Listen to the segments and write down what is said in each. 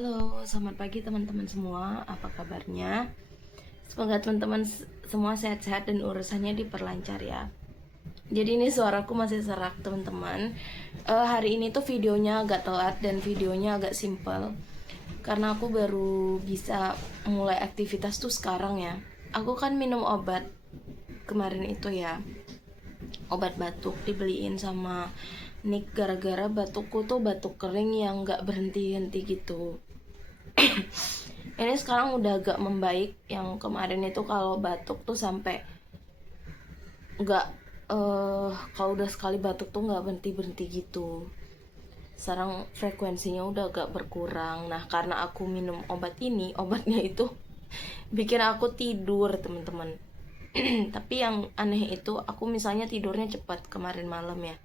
Halo, selamat pagi teman-teman semua. Apa kabarnya? Semoga teman-teman semua sehat-sehat dan urusannya diperlancar ya. Jadi ini suaraku masih serak teman-teman. Hari ini tuh videonya agak telat dan videonya agak simple karena aku baru bisa mulai aktivitas tuh sekarang ya. Aku kan minum obat kemarin itu ya, obat batuk dibeliin sama Nick gara-gara batukku tuh batuk kering yang gak berhenti-henti gitu. Ini sekarang udah agak membaik. Yang kemarin itu kalau batuk tuh sampai nggak kalau udah sekali batuk tuh nggak berhenti berhenti gitu. Sekarang frekuensinya udah agak berkurang. Nah karena aku minum obat ini, obatnya itu bikin aku tidur teman-teman. Tapi yang aneh itu aku misalnya tidurnya cepat kemarin malam ya,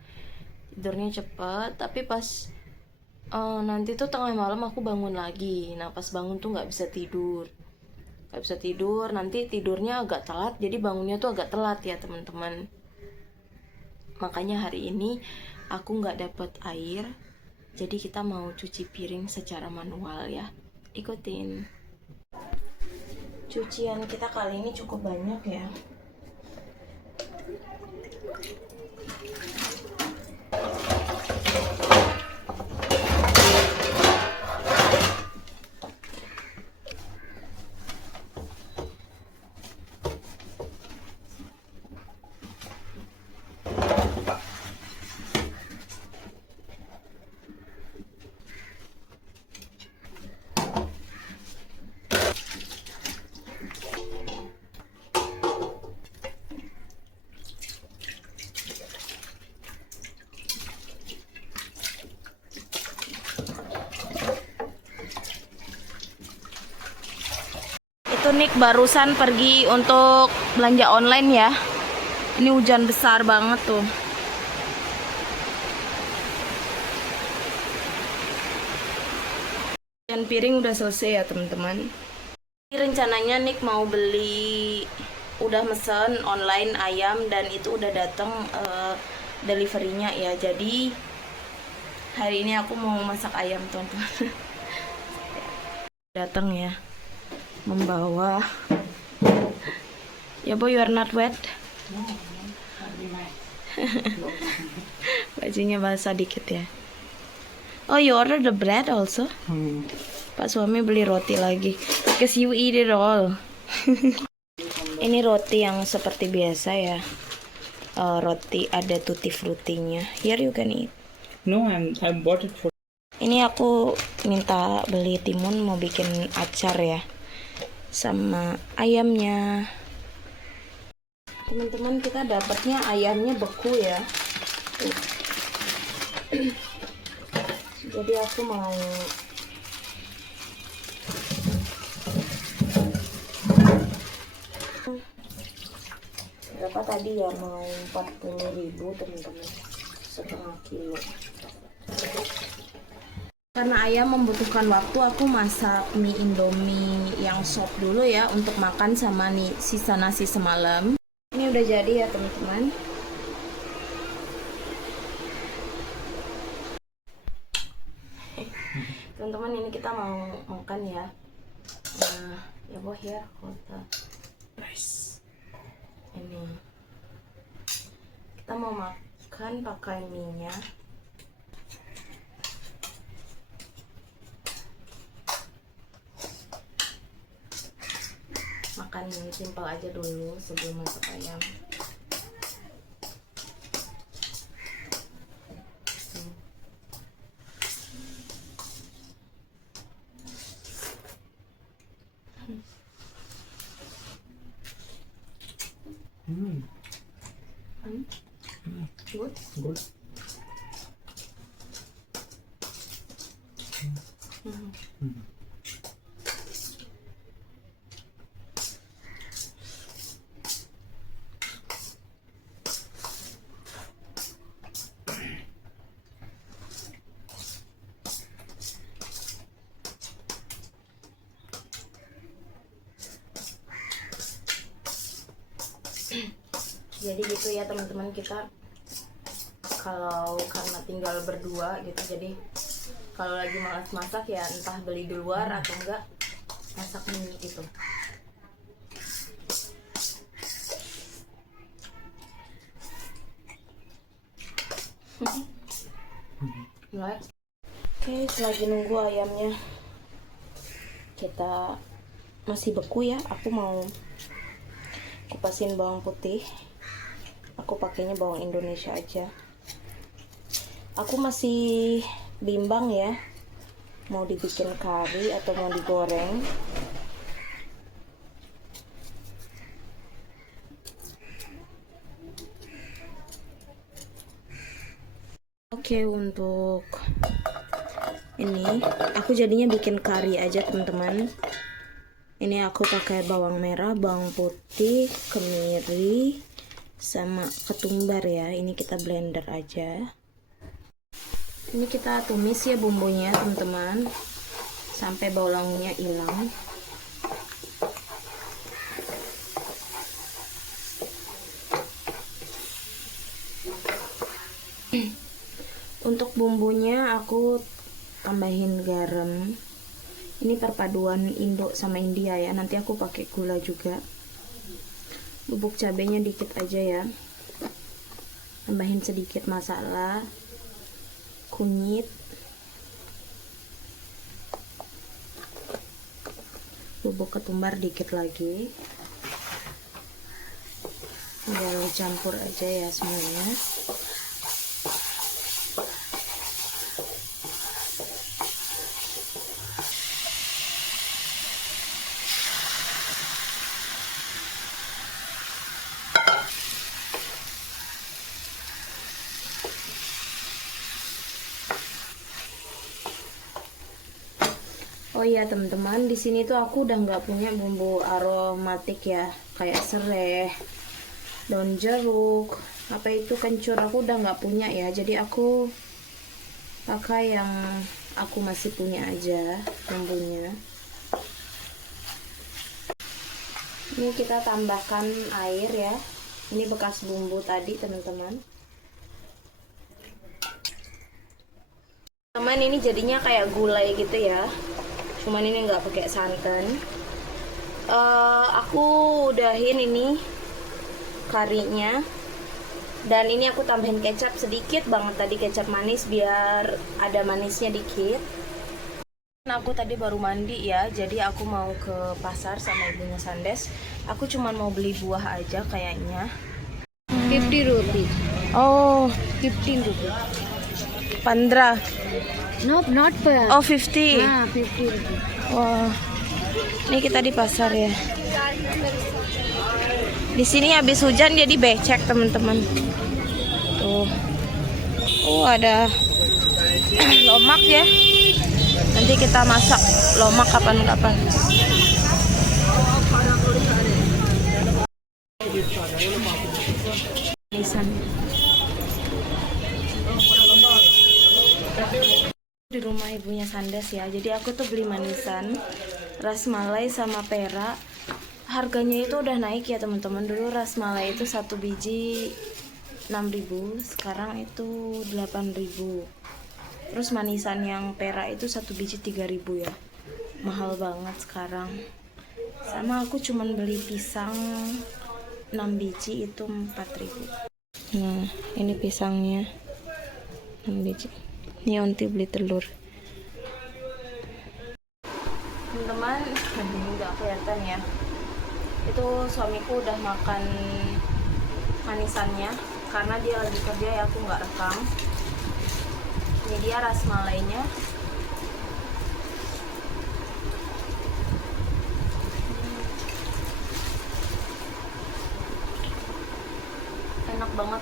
tidurnya cepat tapi pas nanti tuh tengah malam aku bangun lagi. Nah pas bangun tuh nggak bisa tidur, nanti tidurnya agak telat jadi bangunnya tuh agak telat ya teman-teman. Makanya hari ini aku nggak dapet air, jadi kita mau cuci piring secara manual ya. Ikutin. Cucian kita kali ini cukup banyak ya. Itu Nick barusan pergi untuk belanja online ya. Ini hujan besar banget tuh. Dan piring udah selesai ya teman-teman. Rencananya Nick mau beli, udah mesen online ayam dan itu udah datang deliverynya ya. Jadi hari ini aku mau masak ayam teman-teman. Datang ya, membawa. Ya boy, you are not wet. Bajunya basah dikit ya. Oh, you order the bread also? Pak suami beli roti lagi. Because you eat it all. Ini roti yang seperti biasa ya. Roti ada tutti frutinya. Here you can eat. No, I bought it for. Ini aku minta beli timun mau bikin acar ya. Sama ayamnya. Teman-teman, kita dapatnya ayamnya beku ya. Jadi aku mau berapa tadi ya, mau 40.000 teman-teman, setengah kilo. Karena ayam membutuhkan waktu, aku masak mie indomie yang sop dulu ya untuk makan sama nih sisa nasi semalam. Ini udah jadi ya teman-teman. Teman-teman, ini kita mau makan ya. Nah, ya boh ya, kota. Nice. Ini kita mau makan pakai mie-nya. Makan simpel aja dulu sebelum masak ayam. Good. Good. Jadi gitu ya teman-teman, kita kalau karena tinggal berdua gitu, jadi Kalau lagi malas masak ya entah beli di luar atau enggak masak mie gitu. Oke, selagi nunggu ayamnya kita masih beku ya, aku mau kupasin bawang putih. Aku pakainya bawang Indonesia aja. Aku masih bimbang ya, mau dibikin kari atau mau digoreng. Oke, untuk ini aku jadinya bikin kari aja teman-teman. Ini aku pakai bawang merah, bawang putih, kemiri, sama ketumbar ya. Ini kita blender aja. Ini kita tumis ya bumbunya teman-teman, sampai bau wanginya hilang. Untuk bumbunya aku tambahin garam. Ini perpaduan Indo sama India ya. Nanti aku pakai gula juga. Bubuk cabenya dikit aja ya. Tambahin sedikit masala, kunyit, bubuk ketumbar dikit lagi. Lalu campur aja ya semuanya. Oh iya teman-teman, di sini tuh aku udah nggak punya bumbu aromatik ya, kayak serai, daun jeruk, apa itu kencur, aku udah nggak punya ya. Jadi aku pakai yang aku masih punya aja bumbunya. Ini kita tambahkan air ya. Ini bekas bumbu tadi teman-teman. Teman, ini jadinya kayak gulai gitu ya. Cuman ini nggak pakai santan. Aku udahin ini karinya, dan ini aku tambahin kecap sedikit banget tadi, kecap manis biar ada manisnya dikit. Aku tadi baru mandi ya, jadi aku mau ke pasar sama ibunya Sandes. Aku cuman mau beli buah aja kayaknya. 50 rupees. Oh, 15 rupees. 15. No, not per. Oh, 50. 50 rupees. Wah, ini kita di pasar ya. Di sini habis hujan jadi becek teman-teman. Tuh, ada lomak ya. Nanti kita masak lomak kapan-kapan. Nisan. Di rumah ibunya Sandes ya, jadi aku tuh beli manisan, rasmalai sama pera. Harganya itu udah naik ya teman-teman. Dulu rasmalai itu satu biji 6.000, sekarang itu 8.000. Terus manisan yang pera itu satu biji 3.000 ya, mahal banget sekarang. Sama aku cuman beli pisang 6 biji itu 4.000. Nah, ini pisangnya 6 biji. Ini Onti beli telur. Teman-teman, ini nggak kelihatan ya. Itu suamiku udah makan manisannya karena dia lagi kerja ya, aku nggak rekam. Ini dia rasmalainya. Enak banget.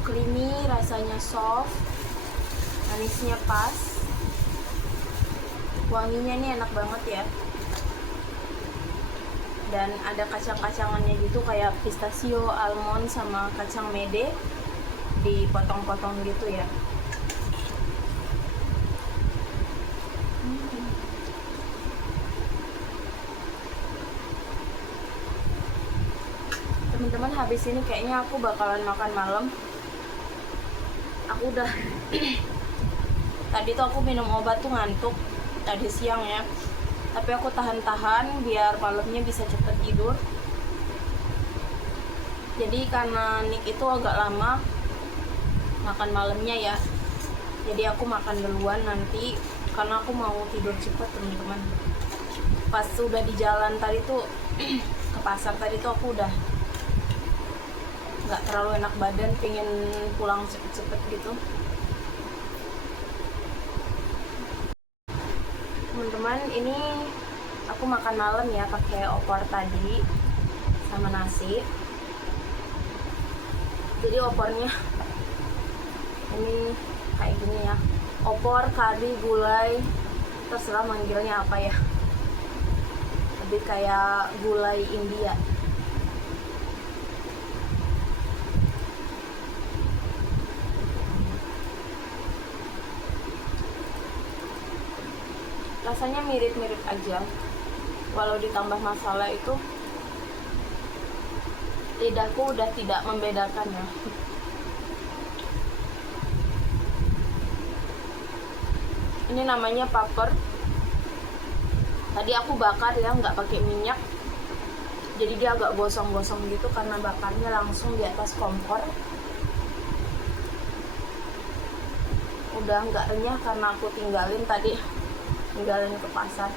Creamy, rasanya soft, manisnya pas, wanginya ini enak banget ya. Dan ada kacang-kacangannya gitu kayak pistachio, almond, sama kacang mede dipotong-potong gitu ya. Teman-teman, habis ini kayaknya aku bakalan makan malam. Aku udah Tadi tuh aku minum obat tuh ngantuk tadi siang ya, tapi aku tahan-tahan biar malamnya bisa cepet tidur. Jadi karena Nick itu agak lama makan malamnya ya, jadi aku makan duluan nanti karena aku mau tidur cepet teman-teman. Pas udah di jalan tadi tuh ke pasar tadi tuh aku udah nggak terlalu enak badan, pengen pulang cepet-cepet gitu. Teman-teman, ini aku makan malam ya pakai opor tadi sama nasi. Jadi opornya ini kayak gini ya, opor, kari, gulai, terserah manggilnya apa ya, lebih kayak gulai India. Rasanya mirip-mirip aja, walau ditambah masalah itu lidahku udah tidak membedakan ya. Ini namanya paper. Tadi aku bakar ya, nggak pakai minyak, jadi dia agak gosong-gosong gitu karena bakarnya langsung di atas kompor. Udah nggak renyah karena aku tinggalin ke pasar.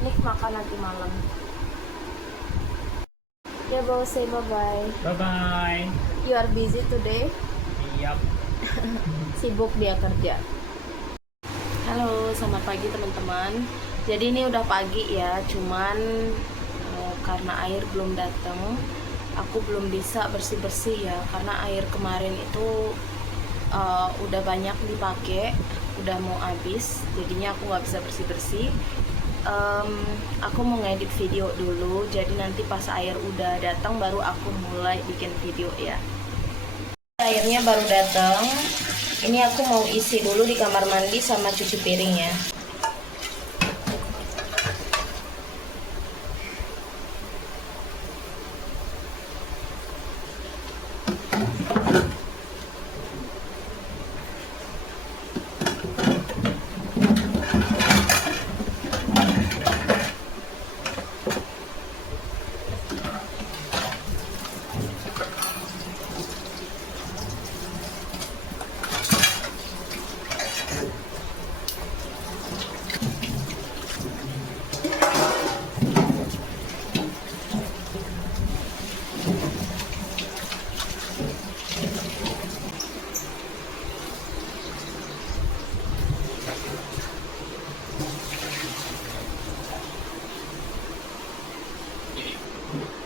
Nick makan nanti malam. Ya, bro, say bye-bye. Bye-bye. You are busy today? Yup. Sibuk dia kerja. Halo, selamat pagi teman-teman. Jadi ini udah pagi ya, cuman karena air belum datang, aku belum bisa bersih-bersih ya, karena air kemarin itu udah banyak dipakai, udah mau habis, jadinya aku nggak bisa bersih-bersih. Aku mau ngedit video dulu, jadi nanti pas air udah datang baru aku mulai bikin video ya. Airnya baru datang. Ini aku mau isi dulu di kamar mandi sama cuci piring ya.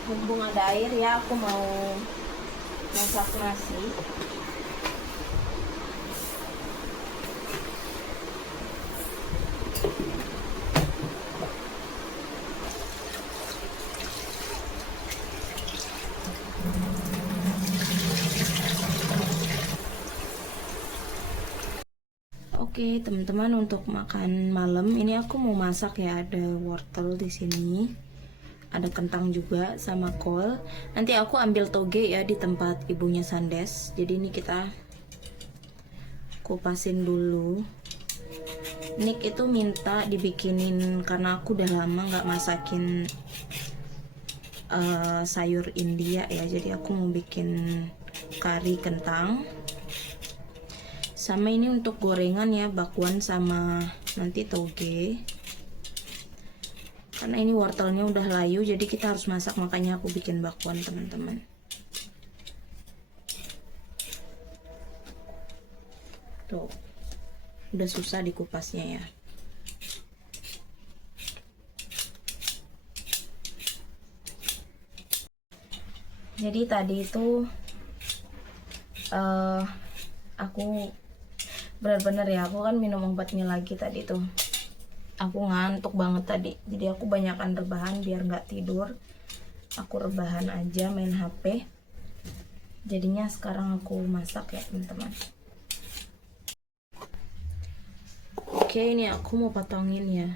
Mumpung ada air ya, aku mau masak nasi. Oke, teman-teman, untuk makan malam ini aku mau masak ya. Ada wortel di sini, ada kentang juga sama kol. Nanti aku ambil toge ya di tempat ibunya Sandes. Jadi ini kita kupasin dulu. Nick itu minta dibikinin karena aku udah lama nggak masakin sayur India ya. Jadi aku mau bikin kari kentang. Sama ini untuk gorengan ya, bakwan sama nanti toge. Karena ini wortelnya udah layu, jadi kita harus masak, makanya aku bikin bakwan teman-teman. Tuh, udah susah dikupasnya ya. Jadi tadi itu aku benar-benar ya, aku kan minum obatnya lagi tadi tuh. Aku ngantuk banget tadi, jadi aku banyakan rebahan biar nggak tidur. Aku rebahan aja main HP. Jadinya sekarang aku masak ya teman-teman. Oke, ini aku mau potongin ya.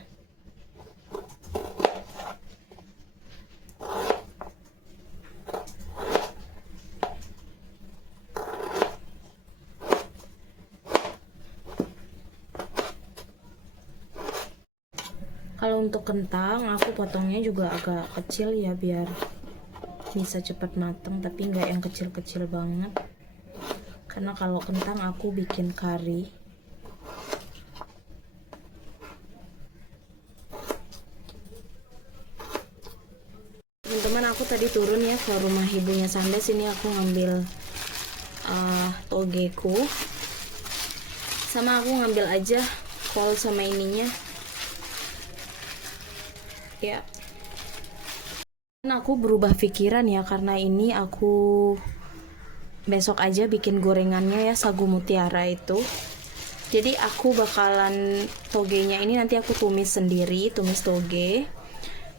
Kalau untuk kentang, aku potongnya juga agak kecil ya biar bisa cepat mateng, tapi nggak yang kecil-kecil banget. Karena kalau kentang aku bikin kari. Teman-teman, aku tadi turun ya ke rumah ibunya Sandes. Ini aku ngambil togeku. Sama aku ngambil aja kol sama ininya. Ya. Dan aku berubah pikiran ya, karena ini aku besok aja bikin gorengannya ya, sagu mutiara itu. Jadi aku bakalan togenya ini nanti aku tumis sendiri, tumis toge.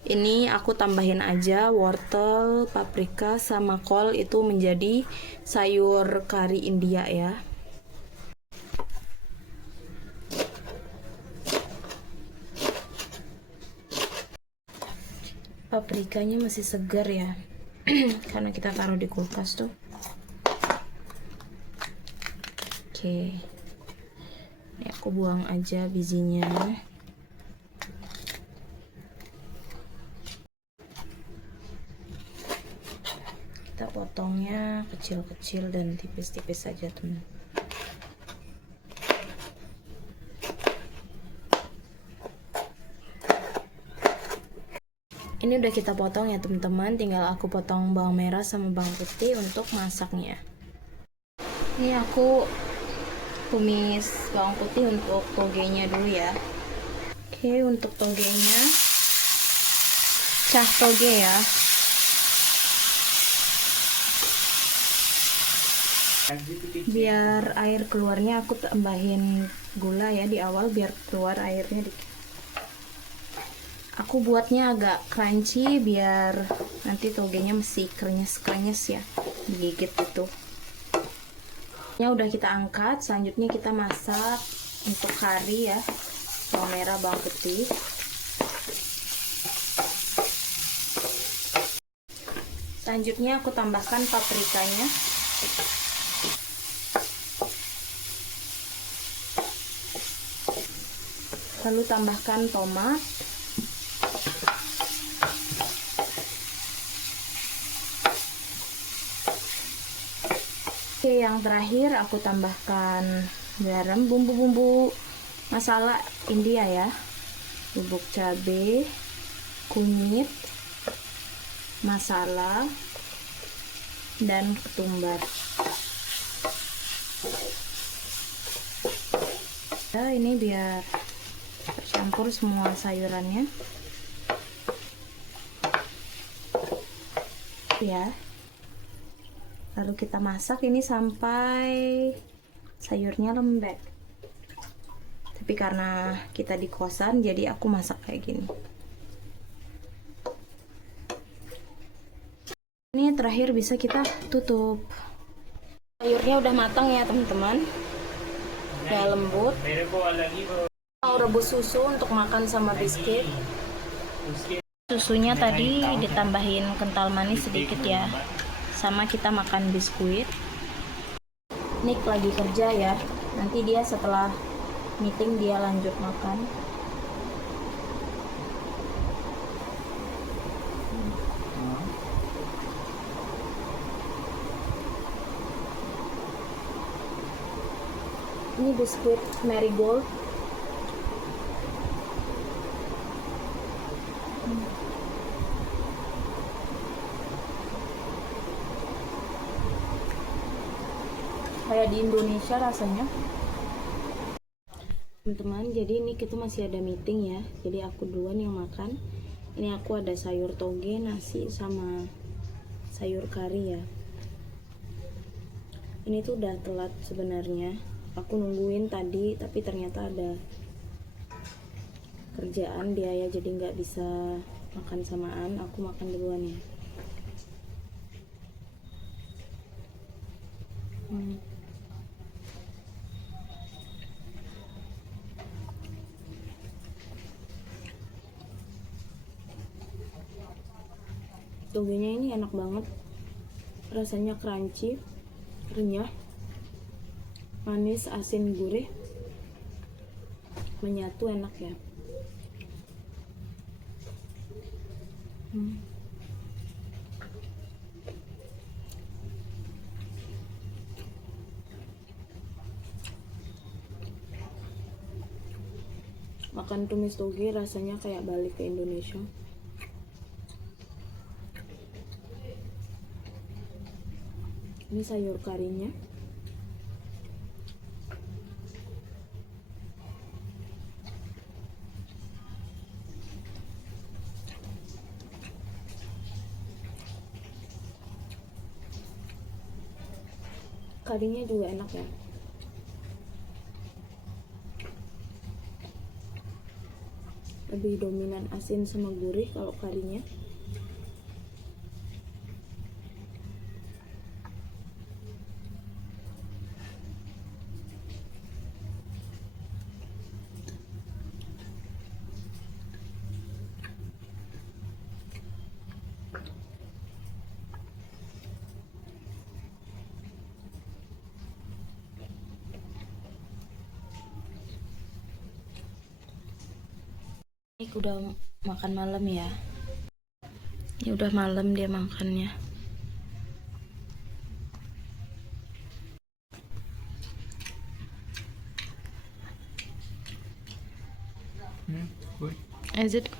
Ini aku tambahin aja wortel, paprika, sama kol itu menjadi sayur kari India ya. Paprikanya masih segar ya, karena kita taruh di kulkas tuh. Oke, ini aku buang aja bijinya. Kita potongnya kecil-kecil dan tipis-tipis saja teman. Ini udah kita potong ya teman-teman, tinggal aku potong bawang merah sama bawang putih untuk masaknya. Ini aku tumis bawang putih untuk togenya dulu ya. Oke, untuk togenya cah toge ya. Biar air keluarnya aku tambahin gula ya di awal biar keluar airnya dikit. Aku buatnya agak crunchy biar nanti togenya masih krenyes-krenyes ya, digigit itu. Ini udah kita angkat, selanjutnya kita masak untuk kari ya, bawang merah, bawang putih. Selanjutnya aku tambahkan paprikanya. Lalu tambahkan tomat. Oke, yang terakhir aku tambahkan garam, bumbu-bumbu masala India ya, bubuk cabai, kunyit, masala, dan ketumbar. Nah, ini biar tercampur semua sayurannya ya. Lalu kita masak ini sampai sayurnya lembek. Tapi karena kita di kosan, jadi aku masak kayak gini. Ini terakhir bisa kita tutup. Sayurnya udah matang ya teman-teman. Udah lembut. Mau rebus susu untuk makan sama biskuit. Susunya tadi ditambahin kental manis sedikit ya. Sama kita makan biskuit. Nick lagi kerja ya, nanti dia setelah meeting dia lanjut makan. Ini biskuit marigold. Kayak di Indonesia rasanya teman-teman. Jadi ini kita masih ada meeting ya, jadi aku duluan yang makan. Ini aku ada sayur toge, nasi, sama sayur kari ya. Ini tuh udah telat sebenarnya, aku nungguin tadi tapi ternyata ada kerjaan dia ya, jadi nggak bisa makan samaan. Aku makan duluan ya. togenya ini enak banget, rasanya crunchy, renyah, manis, asin, gurih, menyatu, enak ya. Makan tumis toge rasanya kayak balik ke Indonesia. Ini sayur karinya. Karinya juga enak ya. Lebih dominan asin sama gurih kalau karinya. Ini udah makan malam ya. Ya udah malam dia makannya. Good. Is it?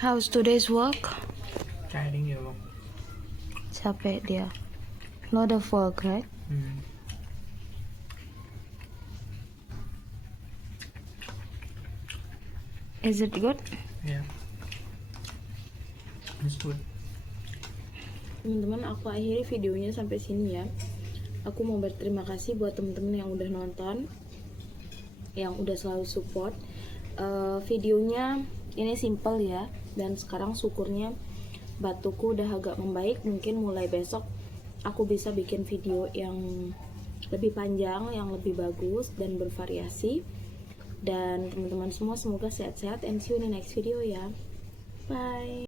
How's today's work? Tiring you know. Capek dia. Lot of work, right? Is it good? Yeah. It's good. Teman-teman, aku akhiri videonya sampai sini ya. Aku mau berterima kasih buat teman-teman yang udah nonton, yang udah selalu support. Videonya ini simple ya, dan sekarang syukurnya batuku udah agak membaik. Mungkin mulai besok aku bisa bikin video yang lebih panjang, yang lebih bagus dan bervariasi. Dan teman-teman semua semoga sehat-sehat, and see you in the next video ya. Bye.